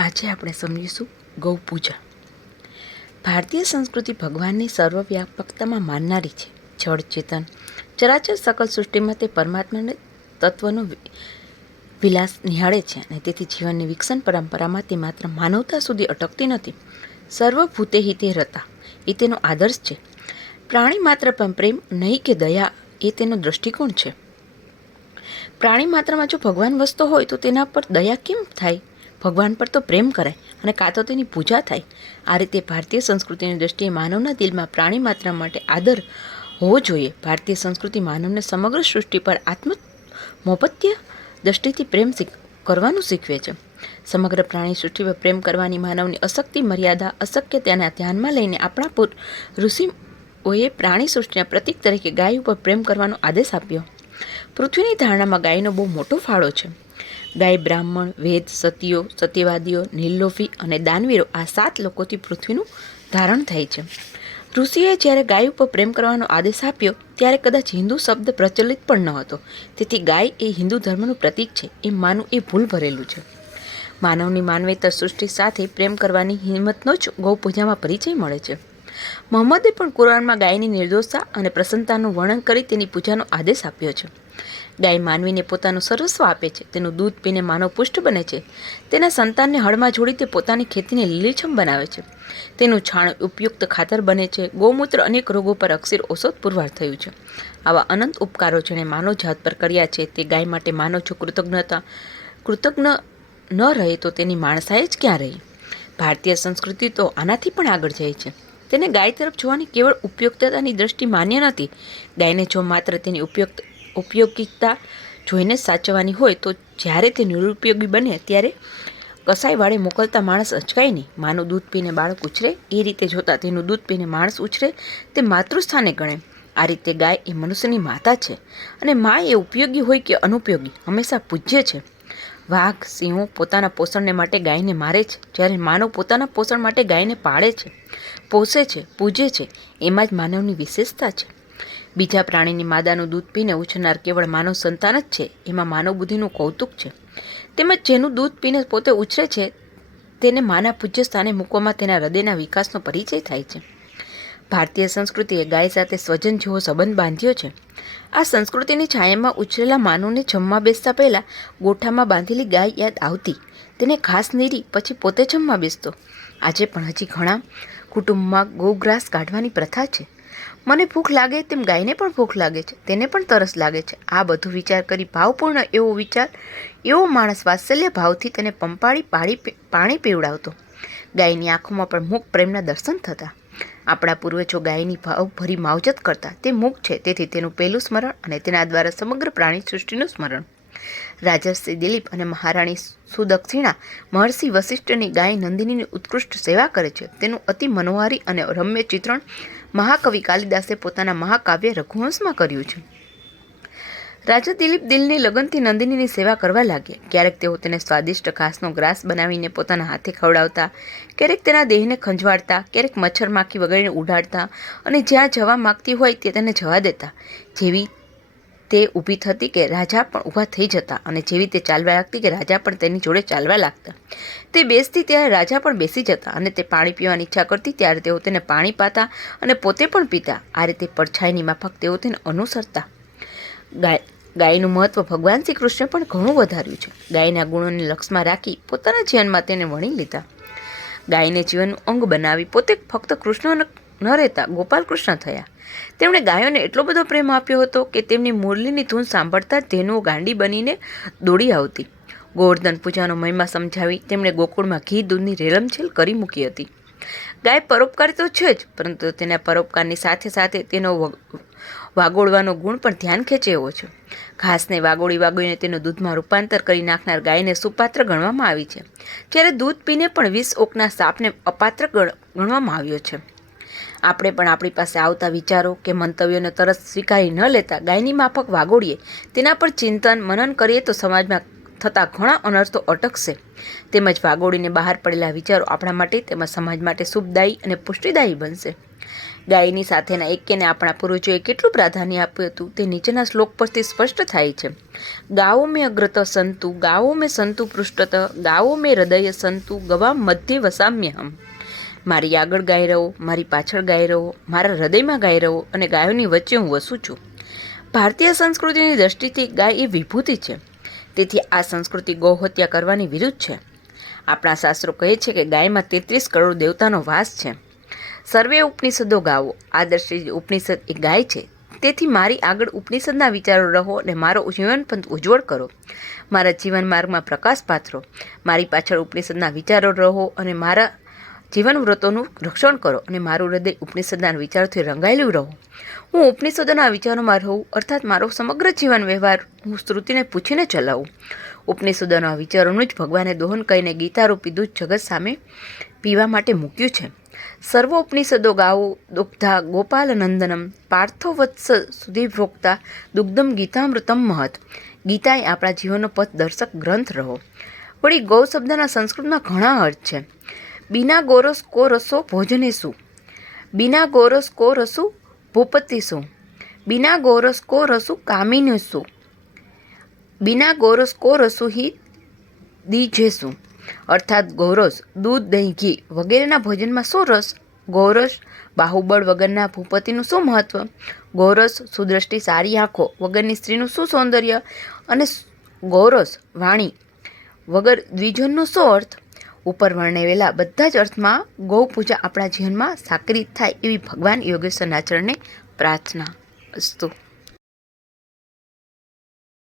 આજે આપણે સમજીશું ગૌ પૂજા ભારતીય સંસ્કૃતિ ભગવાનની સર્વવ્યાપકતામાં માનનારી છે. જળ ચેતન, ચરાચર સકલ સૃષ્ટિમાં તે પરમાત્માને તત્વનો વિલાસ નિહાળે છે અને તેથી જીવનની વિકસન પરંપરામાં તે માત્ર માનવતા સુધી અટકતી નથી, સર્વભૂતે હિતે રતા, એ તેનો આદર્શ છે. પ્રાણી માત્ર પણ પ્રેમ નહીં કે દયા, એ તેનો દૃષ્ટિકોણ છે. પ્રાણી માત્રમાં જો ભગવાન વસતો હોય તો તેના પર દયા કેમ થાય? ભગવાન પર તો પ્રેમ કરાય અને કાં તો તેની પૂજા થાય. આ રીતે ભારતીય સંસ્કૃતિની દ્રષ્ટિએ માનવના દિલમાં પ્રાણી માત્ર માટે આદર હોવો જોઈએ. ભારતીય સંસ્કૃતિ માનવને સમગ્ર સૃષ્ટિ પર આત્મ મોપત્ય દ્રષ્ટિથી પ્રેમ કરવાનું શીખવે છે. સમગ્ર પ્રાણી સૃષ્ટિ પર પ્રેમ કરવાની માનવની અશક્તિ, મર્યાદા અશક્ય તેના ધ્યાનમાં લઈને આપણા પૂર, ઋષિઓએ પ્રાણી સૃષ્ટિના પ્રતીક તરીકે ગાય ઉપર પ્રેમ કરવાનો આદેશ આપ્યો. પૃથ્વીની ધારણામાં ગાયનો બહુ મોટો ફાળો છે. ગાય, બ્રાહ્મણ, વેદ, સતીઓ, સત્યવાદીઓ, નિર્લોભી અને દાનવીરો આ સાત લોકોથી પૃથ્વીનું ધારણ થાય છે. ઋષિએ જ્યારે ગાય ઉપર પ્રેમ કરવાનો આદેશ આપ્યો, ત્યારે કદાચ હિન્દુ શબ્દ પ્રચલિત પણ ન હતો. તેથી ગાય એ હિન્દુ ધર્મનું પ્રતીક છે, એ માનવું એ ભૂલ ભરેલું છે. માનવની માનવેતર સૃષ્ટિ સાથે પ્રેમ કરવાની હિંમતનો જ ગૌ પૂજામાં પરિચય મળે છે. મોહમ્મદે પણ કુરાનમાં ગાયની નિર્દોષતા અને પ્રસન્નતાનું વર્ણન કરી તેની પૂજાનો આદેશ આપ્યો છે. ગાય માનવીને પોતાનું સર્વસ્વ આપે છે. તેનું દૂધ પીને માનવ પુષ્ટ બને છે. તેના સંતાનને હળમાં જોડી તે પોતાની ખેતીને લીલીછમ બનાવે છે. તેનું છાણ ઉપયુક્ત ખાતર બને છે. ગૌમૂત્ર અનેક રોગો પર અક્ષીર ઔષધ પુરવાર થયું છે. આવા અનંત ઉપકારો જેણે માનવ જાત પર કર્યા છે તે ગાય માટે માનવ જો કૃતજ્ઞતા, કૃતજ્ઞ ન રહે તો તેની માણસાએ જ ક્યાં રહી? ભારતીય સંસ્કૃતિ તો આનાથી પણ આગળ જાય છે. તેને ગાય તરફ જોવાની કેવળ ઉપયોગતાની દ્રષ્ટિ માન્ય નથી. ગાયને જો માત્ર તેની ઉપયોગ ઉપયોગિતા જોઈને સાચવવાની હોય તો જ્યારે તે નિરુપયોગી બને ત્યારે કસાઈ વાળે મોકલતા માણસ અચકાય નહીં. માનું દૂધ પીને બાળક ઉછરે, એ રીતે જોતા તેનું દૂધ પીને માણસ ઉછરે, તે માતૃસ્થાને ગણે. આ રીતે ગાય એ મનુષ્યની માતા છે અને મા એ ઉપયોગી હોય કે અનુપયોગી, હંમેશા પૂજ્ય છે. વાઘ, સિંહો પોતાના પોષણને માટે ગાયને મારે છે. જ્યારે માનવ પોતાના પોષણ માટે ગાયને પાળે છે, પોષે છે, પૂજે છે, એમાં જ માનવની વિશેષતા છે. બીજા પ્રાણીની માદાનું દૂધ પીને ઉછરનાર કેવળ માનવ સંતાન જ છે, એમાં માનવ બુદ્ધિનું કૌતુક છે. તેમજ જેનું દૂધ પીને પોતે ઉછરે છે, તેને માના પૂજ્ય સ્થાને મૂકવામાં તેના હૃદયના વિકાસનો પરિચય થાય છે. ભારતીય સંસ્કૃતિએ ગાય સાથે સ્વજન જેવો સંબંધ બાંધ્યો છે. આ સંસ્કૃતિની છાયામાં ઉછરેલા માનવને જમવા બેસતા પહેલાં ગોઠામાં બાંધેલી ગાય યાદ આવતી. તેને ઘાસ નીરી પછી પોતે જમવા બેસતો. આજે પણ હજી ઘણા કુટુંબમાં ગોગ્રાસ કાઢવાની પ્રથા છે. મને ભૂખ લાગે તેમ ગાયને પણ ભૂખ લાગે છે, તેને પણ તરસ લાગે છે. આ બધું વિચાર કરી ભાવપૂર્ણ એવો વિચાર, એવો માણસ વાત્સલ્ય ભાવથી તેને પંપાળી પાડી પાણી પીવડાવતો. ગાયની આંખોમાં પણ મુખ પ્રેમના દર્શન થતા. આપણા પૂર્વજો ગાયની ભાવભરી માવજત કરતા, તે મુખ છે, તેથી તેનું પહેલું સ્મરણ અને તેના દ્વારા સમગ્ર પ્રાણી સૃષ્ટિનું સ્મરણ. રાજર્ષિ દિલીપ અને મહારાણી સુદક્ષિણા મહર્ષિ વશિષ્ઠની ગાય નંદિનીની ઉત્કૃષ્ટ સેવા કરે છે. તેનું અતિ મનોહારી અને રમ્ય ચિત્રણ મહાકવિ કાલિદાસે પોતાના મહાકાવ્ય રઘુવંશમાં કર્યું છે. રાજા દિલીપ દિલની લગનથી નંદિનીની સેવા કરવા લાગ્યા. ક્યારેક તેઓ તેને સ્વાદિષ્ટ ઘાસનો ગ્રાસ બનાવીને પોતાના હાથે ખવડાવતા, ક્યારેક તેના દેહને ખંજવાડતા, ક્યારેક મચ્છર માખી વગેરેને ઉડાડતા અને જ્યાં જવા માગતી હોય તે તેને જવા દેતા. જેવી તે ઊભી થતી કે રાજા પણ ઊભા થઈ જતા અને જેવી તે ચાલવા લાગતી કે રાજા પણ તેની જોડે ચાલવા લાગતા. તે બેસતી ત્યારે રાજા પણ બેસી જતા અને તે પાણી પીવાની ઈચ્છા કરતી ત્યારે તેઓ તેને પાણી પાતા અને પોતે પણ પીતા. આ રીતે પડછાઈની માફક તેઓ તેને અનુસરતા. ગાય, ગાયનું મહત્ત્વ ભગવાન શ્રી કૃષ્ણ પણ ઘણું વધાર્યું છે. ગાયના ગુણોને લક્ષમાં રાખી પોતાના જીવનમાં તેને વણી લીધા. ગાયને જીવનનું અંગ બનાવી પોતે ફક્ત કૃષ્ણ ન રહેતા ગોપાલકૃષ્ણ થયા. તેમણે ગાયોને એટલો બધો પ્રેમ આપ્યો હતો કે તેમની મુરલીની ધૂન સાંભળતા ધેનુઓ ગાંડી બનીને દોડી આવતી. ગોવર્ધન પૂજાનો મહિમા સમજાવી તેમણે ગોકુળમાં ઘી, દૂધની રેલમછેલ કરી મૂકી હતી. ગાય પરોપકારી તો છે જ, પરંતુ તેના પરોપકારની સાથે સાથે તેનો વાગોળવાનો ગુણ પણ ધ્યાન ખેંચે એવો છે. ઘાસને વાગોળી વાગોળીને તેનું દૂધમાં રૂપાંતર કરી નાખનાર ગાયને સુપાત્ર ગણવામાં આવી છે. જ્યારે દૂધ પીને પણ વીસ ઓકના સાપને અપાત્ર ગણવામાં આવ્યો છે. આપણે પણ આપણી પાસે આવતા વિચારો કે મંતવ્યોને તરત સ્વીકારી ન લેતા ગાયની માફક વાગોડીએ. તેના પર ચિંતન, મનન કરીએ તો સમાજમાં થતા ઘણા અનર્થો અટકશે. તેમજ વાગોળીને બહાર પડેલા વિચારો આપણા માટે તેમજ સમાજ માટે શુભદાયી અને પુષ્ટિદાયી બનશે. ગાયની સાથેના એક્યને આપણા પૂર્વજોએ કેટલું પ્રાધાન્ય આપ્યું હતું તે નીચેના શ્લોક પરથી સ્પષ્ટ થાય છે. ગાઓ મેં અગ્રત સંતુ, ગાઓ મેં સંતુ પૃષ્ઠત ગાઓ મેં હૃદય સંતુ, ગવા મધ્ય વસામ્યહમ મારી આગળ ગાઈ રહો, મારી પાછળ ગાઈ રહો, મારા હૃદયમાં ગાઈ રહો અને ગાયોની વચ્ચે હું વસું છું. ભારતીય સંસ્કૃતિની દ્રષ્ટિથી ગાય એ વિભૂતિ છે. તેથી આ સંસ્કૃતિ ગૌહત્યા કરવાની વિરુદ્ધ છે. આપણા શાસ્ત્રો કહે છે કે ગાયમાં તેત્રીસ કરોડ દેવતાનો વાસ છે. સર્વે ઉપનિષદો ગાવો. આ દ્રષ્ટિથી ઉપનિષદ એ ગાય છે. તેથી મારી આગળ ઉપનિષદના વિચારો રહો અને મારો જીવન પંથ ઉજ્જવળ કરો. મારા જીવન માર્ગમાં પ્રકાશ પાથરો. મારી પાછળ ઉપનિષદના વિચારો રહો અને મારા જીવન વ્રતોનું રક્ષણ કરો અને મારું હૃદય ઉપનિષદના વિચારોથી રંગાયેલું રહો. હું ઉપનિષદોના વિચારોમાં રહું, અર્થાત મારો સમગ્ર જીવન વ્યવહાર હું શ્રુતિને પૂછીને ચલાવું. ઉપનિષદોના વિચારોનું જ ભગવાને દોહન કહીને ગીતારૂપી દૂધ જગત સામે પીવા માટે મૂક્યું છે. સર્વ ઉપનિષદો ગાઓ, દુગ્ધા ગોપાલ નંદનમ પાર્થો વત્સ સુધી ભોગતા દુગ્ધમ ગીતામૃતમ મહત. ગીતા એ આપણા જીવનનો પથ દર્શક ગ્રંથ રહો. વળી ગૌ શબ્દના સંસ્કૃતમાં ઘણા અર્થ છે. બિના ગોરસ કો રસો ભોજને શું બિના ગોરસ કો રસુ ભૂપતિ શું બિના ગોરસ કો રસુ કામિની શું બિના ગોરસ કો રસુ હિ દીજે શું અર્થાત ગોરસ, દૂધ, દહીં, ઘી વગેરેના ભોજનમાં શું રસ? ગોરસ, બાહુબળ વગરના ભૂપતિનું શું મહત્વ? ગોરસ, સુદ્રષ્ટિ, સારી આંખો વગરની સ્ત્રીનું શું સૌંદર્ય? અને ગોરસ, વાણી વગર દ્વિજનનો શું અર્થ? ઉપર વર્ણવેલા બધા જ અર્થમાં ગૌ પૂજા આપણા જીવનમાં સાકરિત થાય એવી ભગવાન યોગેશ્વર નાચરણને પ્રાર્થના અસ્તુ.